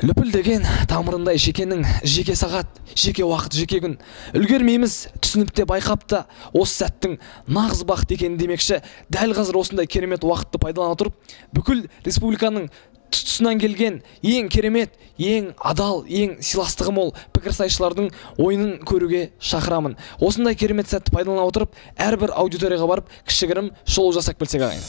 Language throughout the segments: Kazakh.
Лүпілдеген тамырында шекенің жеке сағат, жеке уақыт, жеке күн. Үлгермейміз, түсініп те байқап та, осы сәттің нағыз бақыт екенін демекші, дәл қазір осындай керемет уақытты пайдалана тұрып, бүкіл республиканың тұс-тұсынан келген ең керемет, ең адал, ең сыйластығы мол пікірсайшылардың ойынын көруге шақырамын. Осындай керемет сәтті пайдалана отырып, әрбір аудиторияға барып, кішігірім шолу жасап келсек ағайын.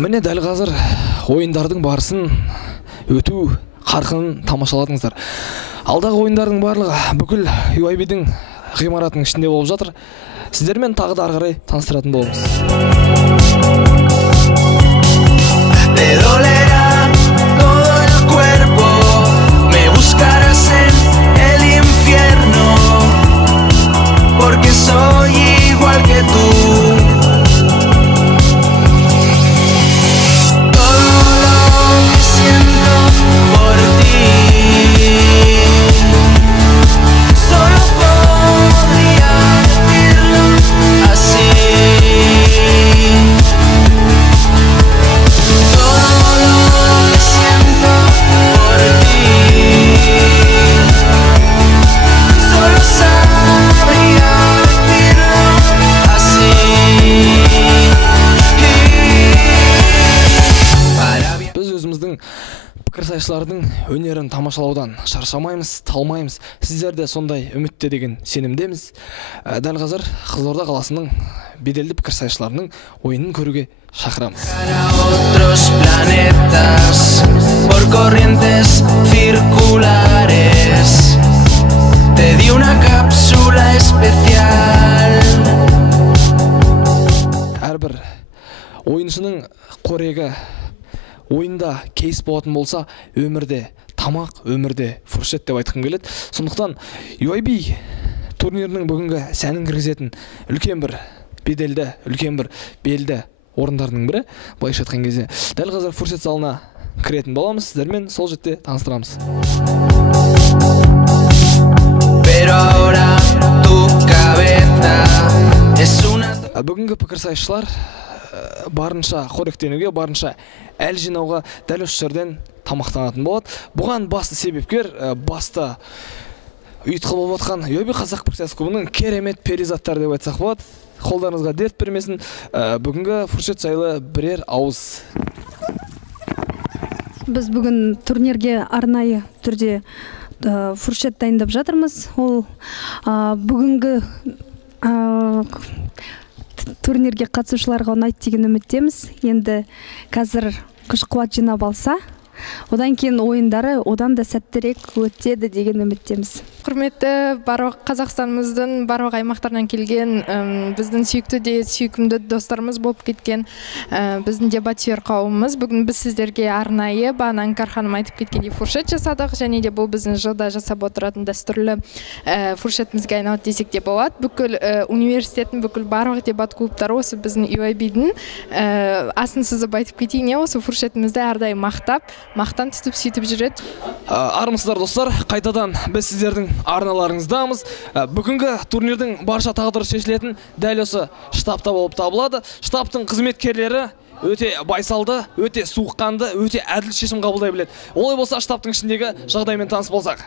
Міне дәл қазір ойындардың барысын өту қарқынын тамашаладыңыздар. Алдағы ойындардың барлығы бүкіл UIB-дің ғимаратының ішінде болып жатыр. Сіздермен тағы да ары қарай таныстыратын боламыз. Пікірсайшылардың өнерін тамашалаудан шаршамаймыз, талмаймыз. Сіздер де сондай үмітте деген сенімдеміз. Дәл қазір Қызылорда қаласының беделді пікірсайшыларының ойынын көруге шақырамыз. Әрбір ойыншының қорегі ойында кейс болатын болса, өмірде тамақ, өмірде фуршет деп айтқым келеді. Сондықтан UIB турнирінің бүгінгі сәнін кіргізетін үлкен бір беделді, үлкен бір белді орындарының бірі. Былайша айтқан кезде дәл қазір фуршет залына кіретін боламыз. Сіздермен сол жерде таныстырамыз. Бүгінгі пікірсайшылар барынша қоректенуге, барынша әл жинауға дәл осы жерден тамақтанатын болады. Бұған басты себепкер, басты ұйытқы болып отқан UIB Қазақ пікірсайыс клубының керемет перизаттар деп айтсақ болады. Қолдарыңызға дерт бермесін. Бүгінгі фуршет жайлы бірер ауыз. Біз бүгін турнирге арнайы түрде фуршет дайындап жатырмыз. Ол бүгінгі турнирге қатысушыларға ұнайды деген үміттеміз. Енді қазір күш-қуат жинап алса, одан кейін ойындары одан да сәттірек өтеді деген үміттеміз. Құрметті барлық Қазақстанымыздың барлық аймақтарынан келген біздің сүйікті де сүйкімді достарымыз болып кеткен біздің дебатер қауымымыз. Бүгін біз сіздерге арнайы бағана Іңкәр ханым айтып кеткендей фуршет жасадық, және де бұл біздің жылда жасап отыратын дәстүрлі фуршетімізге айналды десек те болады. Бүкіл университеттің бүкіл барлық дебат клубтары осы біздің UIB-дің асын сызып айтып кетейін, осы фуршетімізді әрдайым мақтап мақтан тұтып сөйтіп жүреді. Армысыздар достар, қайтадан біз сіздердің арналарыңыздамыз. Бүгінгі турнирдің барша тағдыры шешілетін дәл осы штабта болып табылады. Штабтың қызметкерлері өте байсалды, өте суыққанды, өте әділ шешім қабылдай біледі. Олай болса, штабтың ішіндегі жағдаймен таныс болсақ.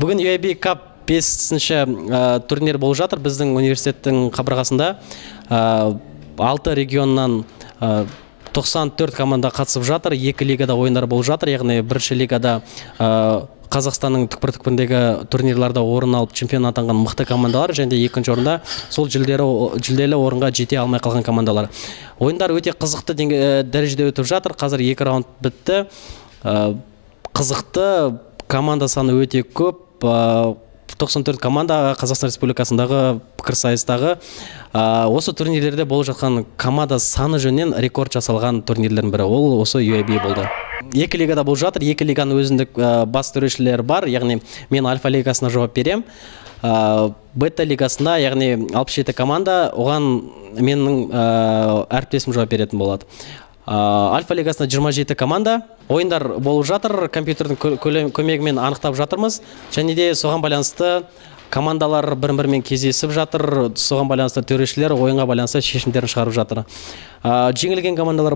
Бүгін UAB Cup 5-ші турнир болып жатыр. Біздің университеттің қабырғасында 6 регионнан 94 команда қатысып жатыр. 2 лигада ойындар болып жатыр. Яғни бірінші лигада Қазақстанның түкпір-түкпіріндегі турнирларда орын алып чемпион атанған мықты командалар, және екінші орында сол жүлделі орынға жете алмай қалған командалар. Ойындар өте қызықты дәрежеде өтіп жатыр. Қазір 2 раунд бітті. Қызықты, команда саны өте көп. 94 команда Қазақстан Республикасындағы пікірсайыстағы осы турнирлерде болып жатқан команда саны жөнінен рекорд жасалған турнирлердің бірі. Ол осы UAB болды. 2 лигада болып жатыр. 2 лиганың өзіндік бас төрешілері бар. Яғни мен Альфа лигасына жауап берем. Бета лигасында, яғни 67 команда, оған менің әріптесім жауап беретін болады. Альфа лигасында 27 команда. Ойындар болып жатыр, компьютердің көмегімен анықтап жатырмыз. Және де соған байланысты командалар бір-бірімен кездесіп жатыр. Соған байланысты төрешілер ойынға байланысты шешімдерін шығарып жатыр. Жеңілген командалар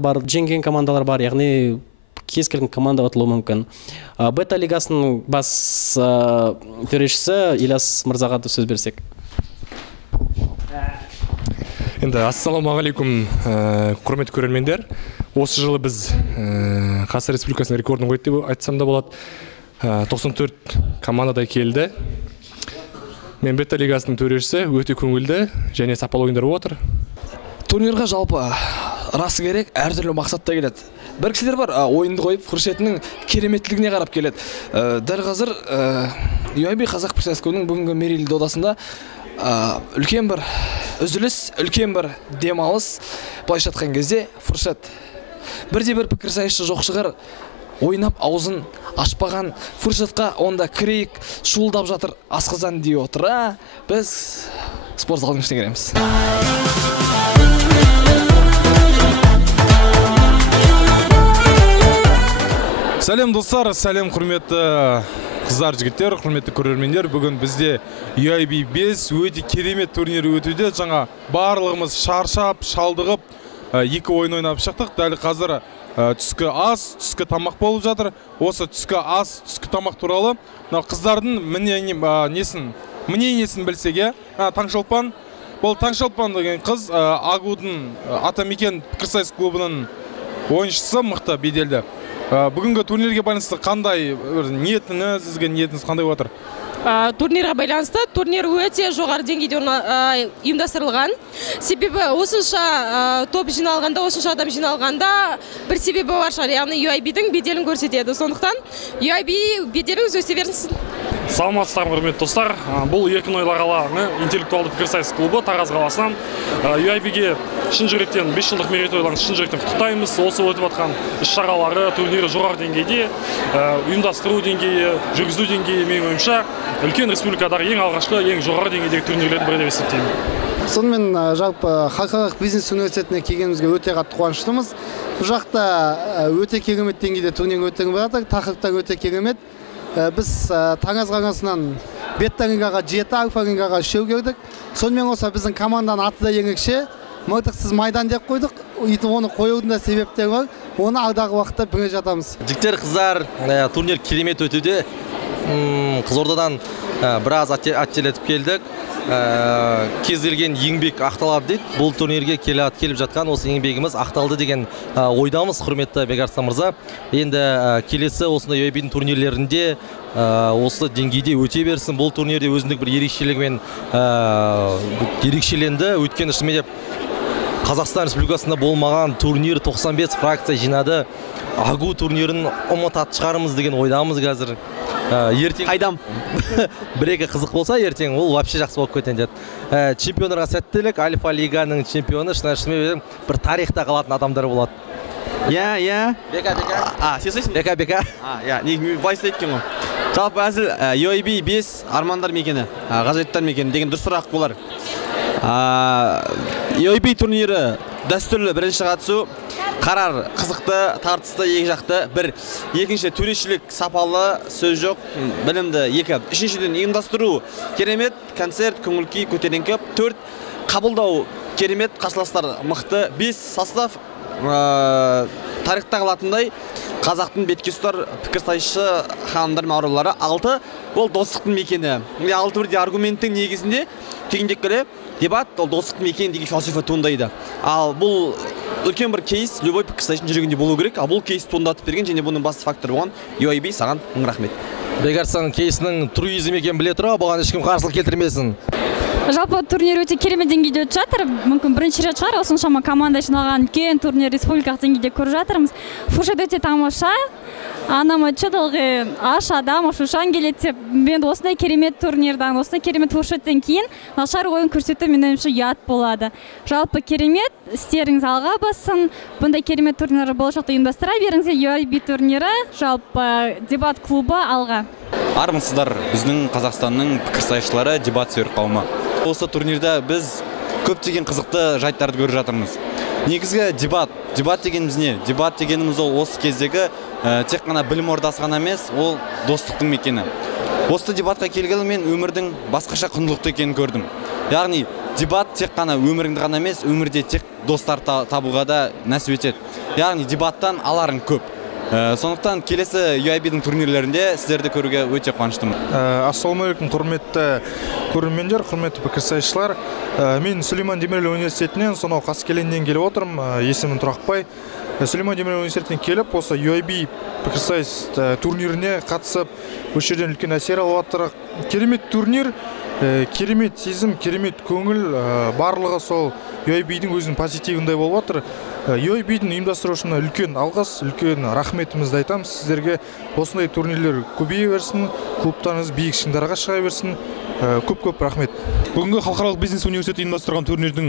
бар, яғни кез келген команда ұтылуы мүмкін. Бета лигасының бас төрешісі Ильяс мырзаға сөз берсек. Енді ассалаумағалейкум, құрметті көрермендер. Осы жылы біз Қазақстан Республикасының рекордын қойды деп айтсам да болады. 94 командадай келді. Мен Бета лигасының төрешісі, өте көңілді және сапалы ойындар болып отыр. Турнирға жалпы расы керек, әртүрлі мақсатта келеді. Бір кісілер бар, ойынды қойып, Хуршеттің кереметтілігіне қарап келеді. Дәл қазір UAB Қазақ пікірсайыс-клубының бүгінгі мерейлі додасында үлкен бір үзіліс, үлкен бір демалыс. Былайша айтқан кезде Хуршет бірде-бір пікірсайысшы жоқ шығар, ойнап аузын ашпаған Хуршетқа онда кірейік, шуылдап жатыр асқазан дей отыра. Біз спорт залының ішіне кіреміз. Сәлем достар, сәлем құрметті қыздар, жігіттер, құрметті көрермендер. Бүгін бізде UAB 5 өте керемет турнирі өтуде. Жаңа барлығымыз шаршап, шалдығып, 2 ойын ойнап шықтық. Дәл қазір түскі ас, түскі тамақ болып жатыр. Осы түскі ас, түскі тамақ туралы қыздардың мнениесін білсеге. Таңшолпан. Бұл Таңшолпан деген қыз Агудың Атамекен пікірсайыс клубының ойыншысы, мықты, беделді. Бүгінгі турнирге байланысты қандай ниетіңіз, сізге ниетіңіз қандай отыр? Турнирға байланысты турнир өте жоғары деңгейде ұйымдастырылған. Себебі осынша топ жиналғанда, осынша адам жиналғанда бір себебі бар шығар, яғни UAB-дің беделін көрсетеді. Сондықтан UAB беделіңіз өсе берсін. Саламатсыздар, құрметті достар. Бұл еркін ойлар алаңы интеллектуалды пікірсайыс клубы Тараз қаласынан UAB-ге шын жүректен 5 жылдық мерейтойларын шын жүректен құттықтаймыз. Осы өтіп жатқан іс-шаралары, турнирі жоғары деңгейде, ұйымдастыру деңгейі, жүргізу деңгейі менің ойымша үлкен республикадағы ең алғашқы, ең жоғары деңгейдегі турнирлердің бірі деп есептеймін. Сонымен жалпы халықаралық бизнес университетіне келгенімізге өте қатты қуаныштымыз. Бұл жақта өте керемет деңгейде турнир өтіп жатыр, тақырыптар өте керемет. Біз Тараз қаласынан Бета лигаға 7, Альфа лигаға 3 келдік. Сонымен қоса біздің команданың аты да ерекше, мылтықсыз майдан деп қойдық. Оны қоюдың да себептері бар. Оны алдағы уақытта біле жатамыз. Жігіттер, қыздар, турнир керемет өтуде. Қызылордадан біраз аттелетіп келдік. Кез келген еңбек ақталады дейді. Бұл турнирге келіп жатқан осы еңбегіміз ақталды деген ойдамыз, құрметті Бекарыстан мырза. Енді келесі осындай UAB-дің турнирлерінде осы деңгейде өте берсін. Бұл турнирде өзіндік бір ерекшелігімен ерекшеленді. Өйткені шынымен Қазақстан Республикасында болмаған турнир 95 фракция жинады. Агу турнирін ұмытат шығарымыз деген ойдамыз қазір. Ертең қайдам бір-екі қызық болса, ертең ол вообще жақсы болып кетен деді. Чемпиондарға сәттілік, Альфа лиганың чемпионы, шынайы бір тарихта қалатын адамдар болады. Бека. Сен сөйсің? Бека. Не байсы еткен ғой. Жалпы әзіл UAB 5 армандар мекені, ғажайыптар мекені деген дұрыс сұрақ болар. UAB турнирі дәстүрлі бірінші қатысу, қарар қызықты, тартысты, екі жақты. Бір, екінші төрешілік сапалы, сөз жоқ, білімді. Екі, үшіншіден ұйымдастыру керемет, концерт, көңіл-күй, көтеріңкі. Төрт, қабылдау керемет, қарсыластар мықты. Бес, состав тарихта қалатындай қазақтың бетке ұстар пікірсайысшы ханымдар мен арулары. 6 ол достықтың мекені. 6 бірде аргументтің негізінде түйіндеп келе дебат ол достықтың мекені деген философия туындайды. Ал бұл үлкен бір кейс любой пікірсайысшының жүрегінде болу керек. Ал бұл кейс туындатып берген және бұның басты факторы болған UAB. Саған мың рахмет. Бекарсан кейсінің туризм екен біле тұра, бұған ешкім қарсылық келтірмесін. Жалпы турнир өте керемет деңгейде өтіп жатыр. Мүмкін бірінші рет шығар, осыншама команда жиналған үлкен турнир республикалық деңгейде көріп жатырмыз. Фуршет өте тамаша. Анама чудылғы аш адам, шушан келеді деп, мен осындай керемет турнирдан, осындай керемет фуршеттен кейін нашар ойын көрсету мен ойымша ұят болады. Жалпы керемет, істеріңіз алға бассын. Бұндай керемет турнирі болашақта ұйымдастыра беріңіздер. UAB турнирі, жалпы дебат клубы алға. Армысыздар, біздің Қазақстанның пікірсайысшылары, дебат сүйер қауымы. Осы турнирда біз көптеген қызықты жайттарды көріп жатырмыз. Негізгі дебат дегеніміз не? Дебат дегеніміз ол осы кездегі тек қана білім ордасы ғана емес, ол достықтың мекені. Осы дебатқа келгелі мен өмірдің басқаша құндылықты екенін көрдім. Яғни дебат тек қана өміріңді ғана емес, өмірде тек достар табуға да нәсіп етеді. Яғни дебаттан аларың көп. Сондықтан келесі UAB-дің турнирлерінде сіздерді көруге өте қуаныштымын. Ассалаумағалейкум, құрметті көрермендер, құрметті пікірсайысшылар. Мен Сүлейман Демирел университетінен, сонау Қаскелеңнен келіп отырмын. Есімім Тұрақбай. Сүлейман Демирел университетінен келіп, осы UAB пікірсайыс турниріне қатысып, осы жерден үлкен әсер алып жатыр. Керемет турнир, керемет сезім, керемет көңіл, барлығы сол UAB-дің өзінің позитивындай болып жатыр. UAB-дің ұйымдастырушысына үлкен алғыс, үлкен рахметімізді айтамыз сіздерге. Осындай турнирлер көбейе берсін, клубтарыңыз биік шыңдарға шыға берсін. Көп рахмет. Бүгінгі халықаралық бизнес университеті ұйымдастырған турнирдің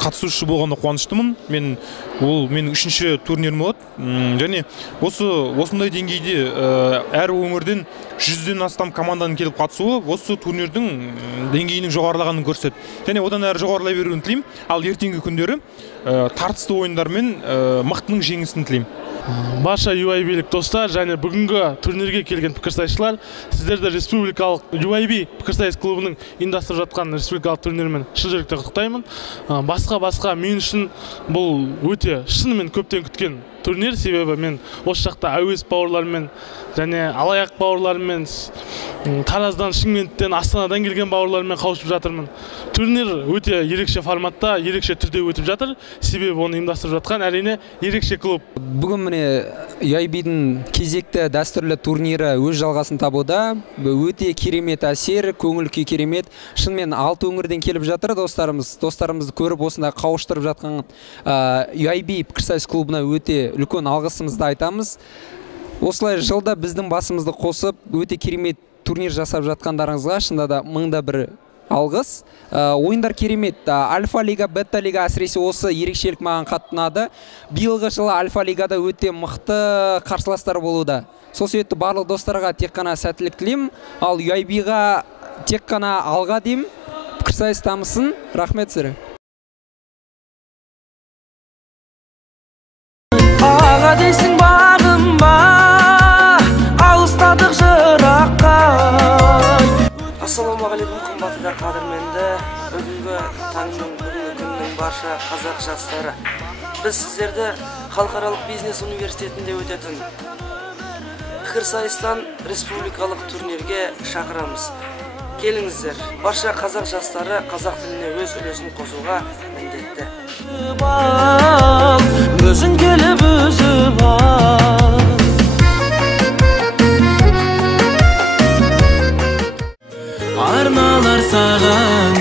қатысушы болғанда қуаныштымын. Менің үшінші турнирім болады. Және осындай деңгейде әр өңірден 100-ден астам команданың келіп қатысуы осы турнирдің деңгейінің жоғарылағанын көрсетеді. Және одан әрі жоғарылай беруін тілеймін. Ал ертеңгі күндері тартысты ойындармен мықтының жеңісін тілеймін. Барша UAB-лік достар және бүгінгі турнирге келген пікірсайысшылар, сіздерді республикалық UAB пікірсайыс клубының ұйымдастырып жатқан республикалық турнирмен шын жүректен құттықтаймын. Басқа мен үшін бұл өте шынымен көптен күткен турнир, себебі мен осы жақта әуес бауырлармен және алаяқ бауырлармен, Тараздан, Шымкенттен, Астанадан келген бауырлармен қауышып жатырмын. Турнир өте ерекше форматта, ерекше түрде өтіп жатыр, себебі оны ұйымдастырып жатқан әрине ерекше клуб. Бүгін міне UAB-дің кезекті дәстүрлі турнирі өз жалғасын табуда. Өте керемет әсер, көңіл-күй керемет. Шынымен 6 өңірден келіп жатыр достарымызды көріп осында қауыштырып жатқан UAB пікірсайыс клубына өте үлкен алғысымызды айтамыз. Осылай жылда біздің басымызды қосып, өте керемет турнир жасап жатқандарыңызға шында да мыңда бір алғыс. Ойындар керемет. Альфа лига, бета лига әсіресе осы ерекшелік маған қатты ұнады. Биылғы жылы Альфа лигада өте мықты қарсыластар болуда. Сол себепті барлық достарға тек қана сәттілік тілеймін. Ал UAB-ға тек қана алға деймін. Пікірсайыс дамысын. Рахмет сіздерге. Аға дейсің бағым ба, алыстадық жыраққа. Ассалаумағалейкум, қымбатты қадірменді, бүгінгі таңның, бүгінгі күннің барша қазақ жастары. Біз сіздерді халықаралық бизнес университетінде өтетін пікірсайыстан республикалық турнирге шақырамыз. Келіңіздер, барша қазақ жастары қазақ тіліне өз үлесін қосуға міндетті. Өзің келіп үзіп ал. Арналар саған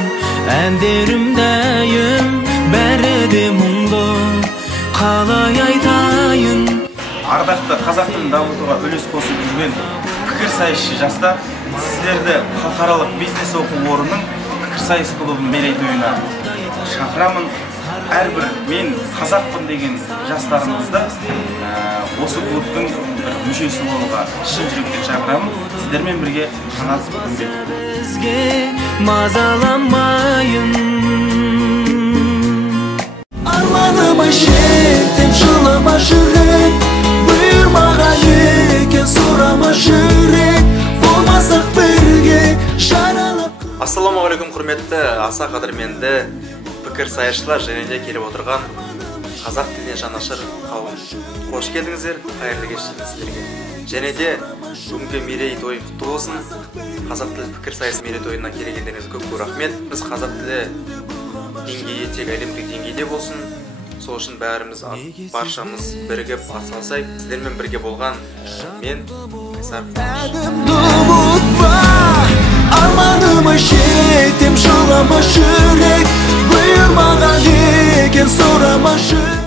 әндерім дайым, бәрі кейде мұңлы қалай айтайын. Ардақты қазақ тілін дамытуға үлес қосып жүрген пікірсайысшы жастар, сіздерді халықаралық бизнес оқу орнының пікірсайыс клубының мерейтойына шақырамын. Әрбір мен қазақпын деген жастарымызды осы клубтың бір мүшесі болуға шын жүректен шақырамын. Сіздермен бірге қанат Бізге мазаламайын. Арманыма жетем жылама жүрек, бұйырмаған екен сұрама жүрек, болмасақ бірге жаралап. Ассалаумағалейкум құрметті аса қадірменді пікірсайысшылар және де келіп отырған қазақ тіліне жанашыр қауым. Қош келдіңіздер, қайырлы кеш сіздерге. Және де бүгінгі мерейтой құтты болсын. Қазақ тілі пікірсайыс мерейтойына келгендеріңізге көп рахмет. Біз қазақ тілі деңгейі тек әлемдік деңгейде болсын. Сол үшін бәріміз баршамыз бірігіп атсалысайық. Сіздермен бірге болған мен Қайсар. Арманыма жетем жылама жүрек, бұйырмаған екен сұрама жүрек.